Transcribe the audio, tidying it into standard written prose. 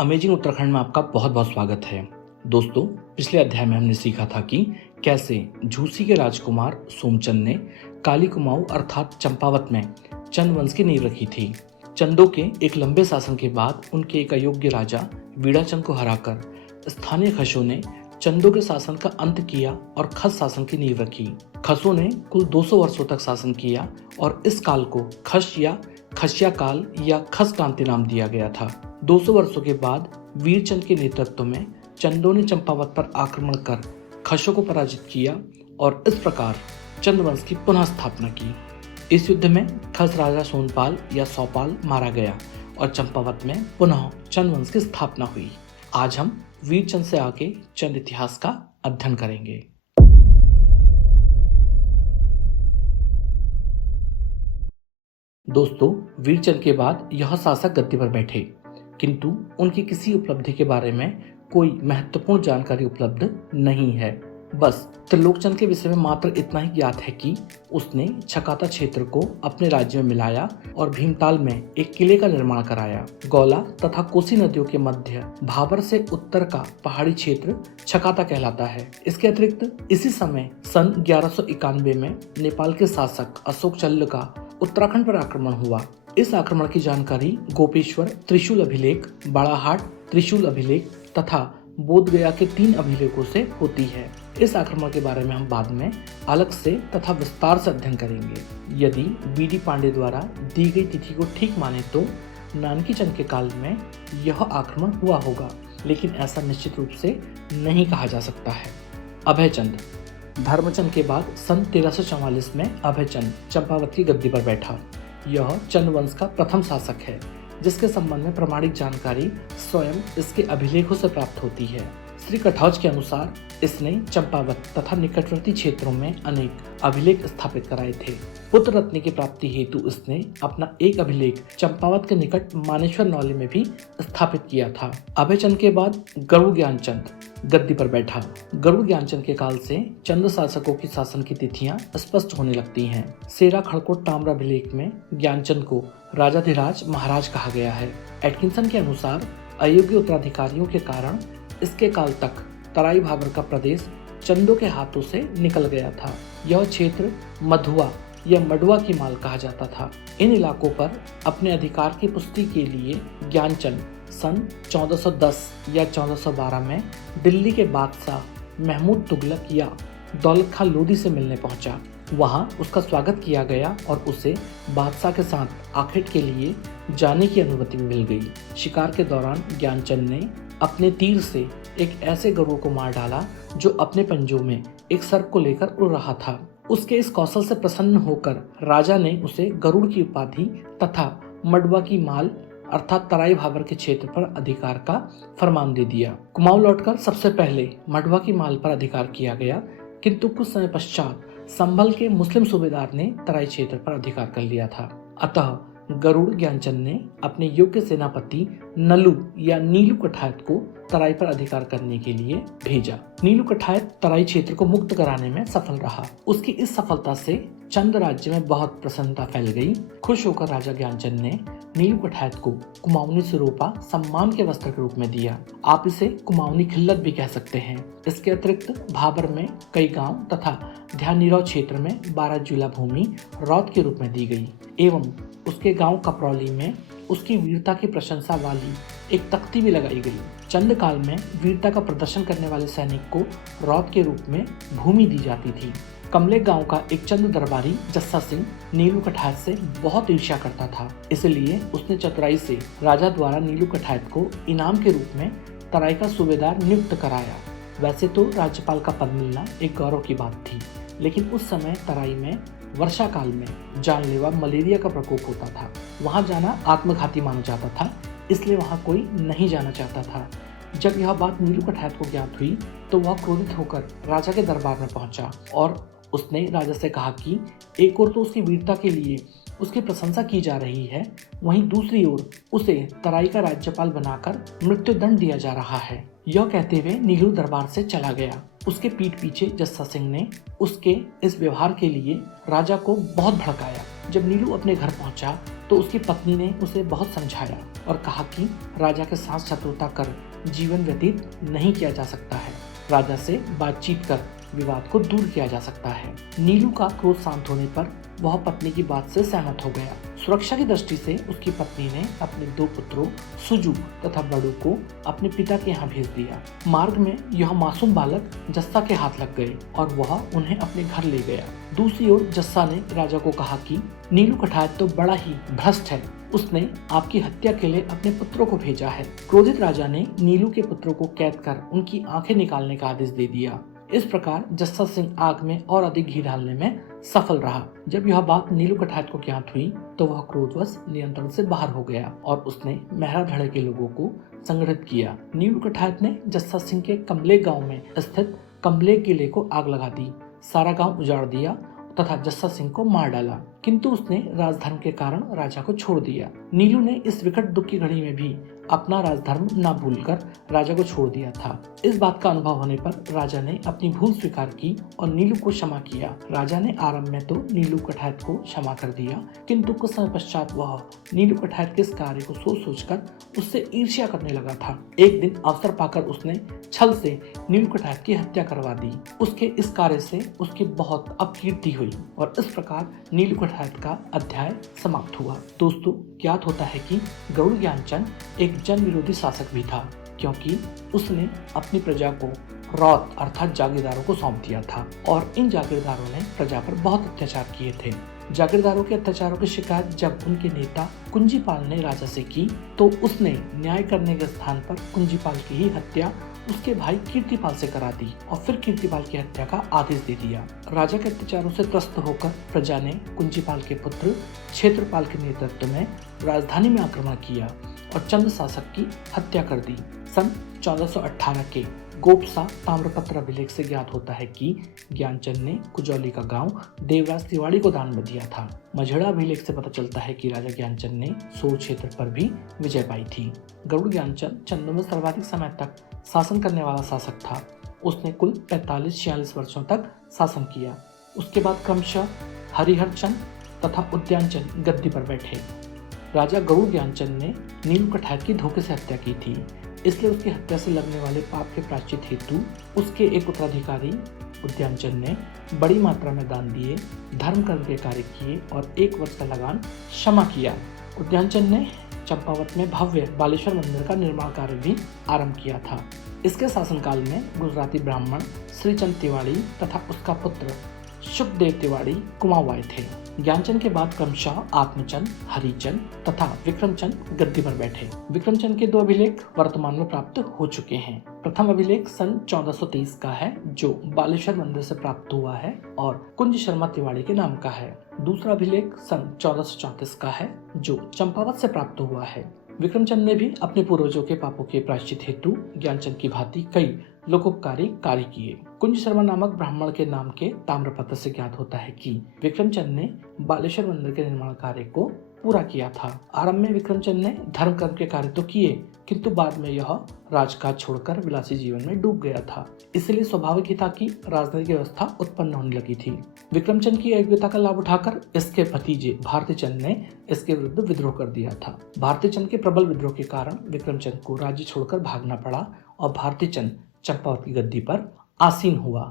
Amazing Uttarakhand में आपका बहुत बहुत स्वागत है। दोस्तों, पिछले अध्याय में हमने सीखा था कि कैसे झूसी के राजकुमार सोमचंद ने काली कुमाऊं अर्थात चंपावत में चंद वंश की नींव रखी थी। चंदों के एक लंबे शासन के बाद उनके एक अयोग्य राजा वीड़ाचंद को हराकर स्थानीय खसों ने चंदों के शासन का अंत किया और खस शासन की नींव रखी। खसों ने कुल 200 वर्षों तक शासन किया और इस काल को खस या खसिया काल या खस क्रांति नाम दिया गया था। 200 वर्षों के बाद वीरचंद के नेतृत्व में चंदों ने चंपावत पर आक्रमण कर खसों को पराजित किया और इस प्रकार चंद वंश की पुनः स्थापना की। इस युद्ध में खस राजा सोनपाल या सौपाल मारा गया और चंपावत में पुनः चंद वंश की स्थापना हुई। आज हम वीरचंद से आगे चंद इतिहास का अध्ययन करेंगे। दोस्तों, वीरचंद के बाद यह शासक गद्दी पर बैठे, किंतु उनकी किसी उपलब्धि के बारे में कोई महत्वपूर्ण जानकारी उपलब्ध नहीं है। बस त्रिलोकचंद के विषय में मात्र इतना ही ज्ञात है कि उसने छकाता क्षेत्र को अपने राज्य में मिलाया और भीमताल में एक किले का निर्माण कराया। गौला तथा कोसी नदियों के मध्य भाबर से उत्तर का पहाड़ी क्षेत्र छकाता कहलाता है। इसके अतिरिक्त इसी समय सन 1191 में नेपाल के शासक अशोक चल्ल का उत्तराखंड पर आक्रमण हुआ। इस आक्रमण की जानकारी गोपेश्वर त्रिशूल अभिलेख, बाड़ाहाट त्रिशूल अभिलेख तथा बोधगया के 3 अभिलेखों से होती है। इस आक्रमण के बारे में हम बाद में अलग से तथा विस्तार से अध्ययन करेंगे। यदि बी.डी. पांडे द्वारा दी गई तिथि को ठीक माने तो नानकी चंद के काल में यह आक्रमण हुआ होगा, लेकिन ऐसा निश्चित रूप से नहीं कहा जा सकता है। अभयचंद धर्मचंद के बाद सन 1344 में अभयचंद चंपावत की गद्दी पर बैठा। यह चंद वंश का प्रथम शासक है, जिसके संबंध में प्रामाणिक जानकारी स्वयं इसके अभिलेखों से प्राप्त होती है। श्री कटौज के अनुसार इसने चंपावत तथा निकटवर्ती क्षेत्रों में अनेक अभिलेख स्थापित कराए थे। पुत्र रत्न की प्राप्ति हेतु इसने अपना एक अभिलेख चंपावत के निकट मानेश्वर नौली में भी स्थापित किया था। अभयचंद के बाद गरुड़ ज्ञानचंद गद्दी पर बैठा। गरुड़ ज्ञानचंद के काल से चंद शासकों की शासन की तिथियां स्पष्ट होने लगती हैं। सेरा खड़कोट ताम्र अभिलेख में ज्ञानचंद को राजाधिराज महाराज कहा गया है। एटकिंसन के अनुसार अयोग्य उत्तराधिकारियों के कारण इसके काल तक तराई भाबर का प्रदेश चंदों के हाथों से निकल गया था। यह क्षेत्र मधुआ या मडुआ की माल कहा जाता था। इन इलाकों पर अपने अधिकार की पुष्टि के लिए ज्ञानचंद सन 1410 या 1412 में दिल्ली के बादशाह महमूद तुगलक या दौलत खां लोदी से मिलने पहुंचा। वहां उसका स्वागत किया गया और उसे बादशाह के साथ आखेट के लिए जाने की अनुमति मिल गई। शिकार के दौरान ज्ञानचंद ने अपने तीर से एक ऐसे गरुड़ को मार डाला जो अपने पंजों में एक सर्प को लेकर उड़ रहा था। उसके इस कौशल से प्रसन्न होकर राजा ने उसे गरुड़ की उपाधि तथा मडवा की माल अर्थात तराई भाबर के क्षेत्र पर अधिकार का फरमान दे दिया। कुमाऊं लौटकर सबसे पहले मडवा की माल पर अधिकार किया गया, किंतु कुछ समय पश्चात संभल के मुस्लिम सूबेदार ने तराई क्षेत्र पर अधिकार कर लिया था। अतः गरुड़ ज्ञानचंद ने अपने योग्य सेनापति नलू या नीलू कठायत को तराई पर अधिकार करने के लिए भेजा। नीलू कठायत तराई क्षेत्र को मुक्त कराने में सफल रहा। उसकी इस सफलता से चंद राज्य में बहुत प्रसन्नता फैल गई। खुश होकर राजा ज्ञानचंद ने नीलू कठायत को कुमाऊनी सिरोपा सम्मान के वस्त्र के रूप में दिया। आप इसे कुमाऊनी खिल्लत भी कह सकते हैं। इसके अतिरिक्त भाबर में कई गांव तथा ध्यानीराव क्षेत्र में 12 जिला भूमि रौत के रूप में दी गई एवं उसके गांव कपरौली में उसकी वीरता की प्रशंसा वाली एक तख्ती भी लगाई गई। चंद काल में वीरता का प्रदर्शन करने वाले सैनिक को रौत के रूप में भूमि दी जाती थी। कमले गांव का एक चंद दरबारी जस्सा सिंह नीलू कठायत से बहुत ईर्ष्या करता था, इसलिए उसने चतुराई से राजा द्वारा नीलू कठायत को इनाम के रूप में तराई का सूबेदार नियुक्त कराया। वैसे तो राज्यपाल का पद मिलना एक गौरव की बात थी, लेकिन उस समय तराई में वर्षा काल में जानलेवा मलेरिया का प्रकोप होता था। वहां जाना आत्मघाती माना जाता था, इसलिए वहां कोई नहीं जाना चाहता था। जब यह बात नीलू कठायत को ज्ञात हुई तो वह क्रोधित होकर राजा के दरबार में पहुंचा और उसने राजा से कहा कि एक ओर तो उसकी वीरता के लिए उसकी प्रशंसा की जा रही है, वहीं दूसरी ओर उसे तराई का राज्यपाल बनाकर मृत्युदंड दिया जा रहा है। यह कहते हुए नीलू दरबार से चला गया। उसके पीठ पीछे जस्सा सिंह ने उसके इस व्यवहार के लिए राजा को बहुत भड़काया। जब नीलू अपने घर पहुंचा तो उसकी पत्नी ने उसे बहुत समझाया और कहा कि राजा के साथ शत्रुता कर जीवन व्यतीत नहीं किया जा सकता है। राजा से बातचीत कर विवाद को दूर किया जा सकता है। नीलू का क्रोध शांत होने पर वह पत्नी की बात से सहमत हो गया। सुरक्षा की दृष्टि से उसकी पत्नी ने अपने 2 पुत्रों सुजू तथा बड़ू को अपने पिता के यहाँ भेज दिया। मार्ग में यह मासूम बालक जस्सा के हाथ लग गए और वह उन्हें अपने घर ले गया। दूसरी ओर जस्सा ने राजा को कहा कि नीलू कठायत तो बड़ा ही भ्रष्ट है, उसने आपकी हत्या के लिए अपने पुत्रों को भेजा है। क्रोधित राजा ने नीलू के पुत्रों को कैद कर उनकी आंखें निकालने का आदेश दे दिया। इस प्रकार जस्सा सिंह आग में और अधिक घी डालने में सफल रहा। जब यह बात नीलू कठायत को ज्ञात हुई तो वह क्रोधवश नियंत्रण से बाहर हो गया और उसने मेहरा धड़े के लोगों को संगठित किया। नीलू कठायत ने जस्सा सिंह के कमले गांव में स्थित कमले किले को आग लगा दी, सारा गांव उजाड़ दिया तथा जस्सा सिंह को मार डाला, किंतु उसने राजधर्म के कारण राजा को छोड़ दिया। नीलू ने इस विकट दुख की घड़ी में भी अपना राजधर्म न भूलकर राजा को छोड़ दिया था। इस बात का अनुभव होने पर राजा ने अपनी भूल स्वीकार की और नीलू को क्षमा किया। राजा ने आरंभ में तो नीलू कठायत को क्षमा कर दिया, किंतु कुछ समय पश्चात वह नीलू कठायत के इस कार्य को सोच सोचकर उससे ईर्ष्या करने लगा था। एक दिन अवसर पाकर उसने छल से नीलू कठायत की हत्या करवा दी। उसके इस कार्य से उसकी बहुत अपकीर्ति हुई और इस प्रकार नीलू कठायत का अध्याय समाप्त हुआ। दोस्तों, ज्ञात होता है कि गरुड़ ज्ञानचंद एक जन विरोधी शासक भी था, क्योंकि उसने अपनी प्रजा को रौत अर्थात जागीरदारों को सौंप दिया था और इन जागीरदारों ने प्रजा पर बहुत अत्याचार किए थे। जागीरदारों के अत्याचारों की शिकायत जब उनके नेता कुंजीपाल ने राजा से की तो उसने न्याय करने के स्थान पर कुंजीपाल की ही हत्या उसके भाई कीर्तिपाल से करा दी और फिर कीर्तिपाल की हत्या का आदेश दे दिया। राजा के अत्याचारों से त्रस्त होकर प्रजा ने कुंजीपाल के पुत्र क्षेत्रपाल के नेतृत्व में राजधानी में आक्रमण किया और चंद शासक की हत्या कर दी। सन 1418 के गोपसा ताम्रपत्र अभिलेख से ज्ञात होता है कि ज्ञानचंद ने कुजौली का गांव देवराज तिवाड़ी को दान में दिया था। मझड़ा अभिलेख से पता चलता है कि राजा ज्ञानचंद ने सोर क्षेत्र पर भी विजय पाई थी। गरुड़ ज्ञानचंद चंदों में सर्वाधिक समय तक शासन करने वाला शासक था। उसने कुल 45-46 वर्षों तक शासन किया। उसके बाद क्रमशः हरिहर चंद तथा उद्यानचंद गद्दी पर बैठे। राजा गरुड़ ज्ञानचंद ने नीलू कठायत की धोखे से हत्या की थी, इसलिए उसकी हत्या से लगने वाले पाप के प्रायश्चित हेतु उसके एक उत्तराधिकारी उद्यानचंद ने बड़ी मात्रा में दान दिए, धर्म कर्म के कार्य किए और 1 वर्ष का लगान क्षमा किया। उद्यानचंद ने चंपावत में भव्य बालेश्वर मंदिर का निर्माण कार्य भी आरंभ किया था। इसके शासनकाल में गुजराती ब्राह्मण श्रीचंद तिवाड़ी तथा उसका पुत्र सुखदेव तिवाड़ी कुमाऊं आए थे। ज्ञानचंद के बाद क्रमशः आत्मचंद, हरिचंद तथा विक्रमचंद गद्दी पर बैठे। विक्रमचंद के 2 अभिलेख वर्तमान में प्राप्त हो चुके हैं। प्रथम अभिलेख सन 1423 का है जो बालेश्वर मंदिर से प्राप्त हुआ है और कुंज शर्मा तिवाड़ी के नाम का है। दूसरा अभिलेख सन 1434 का है जो चंपावत से प्राप्त हुआ है। विक्रमचंद ने भी अपने पूर्वजों के पापों के प्रायश्चित हेतु ज्ञानचंद की भांति कई लोकोपकारी कार्य किए। कुंज शर्मा नामक ब्राह्मण के नाम के ताम्रपत्र से ज्ञात होता है कि विक्रमचंद ने बालेश्वर मंदिर के निर्माण कार्य को पूरा किया था। आरंभ में विक्रमचंद ने धर्म कर्म के कार्य तो किए, किंतु बाद में यह राजकाज छोड़कर विलासी जीवन में डूब गया था। इसलिए स्वाभाविक ही था कि राजनीतिक व्यवस्था उत्पन्न होने लगी थी। विक्रमचंद की योग्यता का लाभ उठाकर इसके भतीजे भारतीचंद ने इसके विरुद्ध विद्रोह कर दिया था। भारतीचंद के प्रबल विद्रोह के कारण विक्रमचंद को राज्य छोड़कर भागना पड़ा और भारतीचंद चंपावत की गद्दी पर आसीन हुआ।